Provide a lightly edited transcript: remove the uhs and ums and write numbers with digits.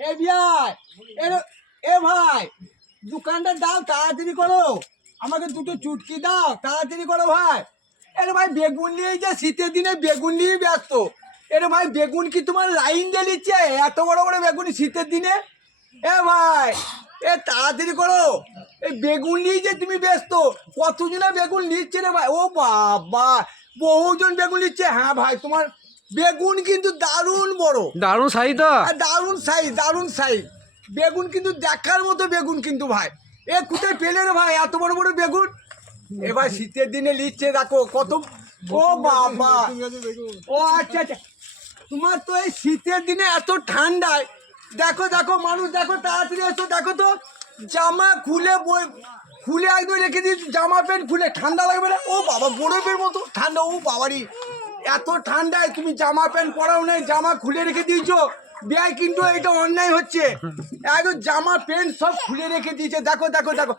এ বিয়াই এ ভাই দোকানটা দাও তাড়াতাড়ি করো, আমাকে দুটো চুটকি দাও তাড়াতাড়ি করো ভাই। এরে ভাই বেগুন নিয়ে যে শীতের দিনে বেগুন নিয়ে ব্যস্ত। এরে ভাই বেগুন কি তোমার লাইন দিয়ে নিচ্ছে এত বড় বড় বেগুন শীতের দিনে? এ ভাই এ তাড়াতাড়ি করো, এই বেগুন নিয়ে যে তুমি ব্যস্ত। কতজনে বেগুন নিচ্ছে রে ভাই? ও বাবা বহুজন বেগুন নিচ্ছে। হ্যাঁ ভাই তোমার বেগুন কিন্তু দারুণ বড়, দারুণ সাই তো। দারুণ সাইজ দারুণ সাইজ। বেগুন কিন্তু দেখার মতো বেগুন কিন্তু ভাই। এ কোথায় পেলে রে ভাই এত বড় বড় বেগুন? এবার শীতের দিনে নিচ্ছে দেখো কত। ও বাবা ও আচ্ছা আচ্ছা, তোমার তো এই শীতের দিনে এত ঠান্ডায় দেখো দেখো মানুষ দেখো তাড়াতাড়ি এসো দেখো তো, জামা খুলে খুলে একদম রেখে দিয়েছি, জামা প্যান্ট খুলে ঠান্ডা লাগবে না? ও বাবা বরফের মতো ঠান্ডা। ও বাবারি এত ঠান্ডায় তুমি জামা প্যান্ট পরাও নেই, জামা খুলে রেখে দিয়েছো। বিয়াই কিন্তু এটা অন্যায় হচ্ছে, একদম জামা প্যান্ট সব খুলে রেখে দিয়েছে। দেখো দেখো দেখো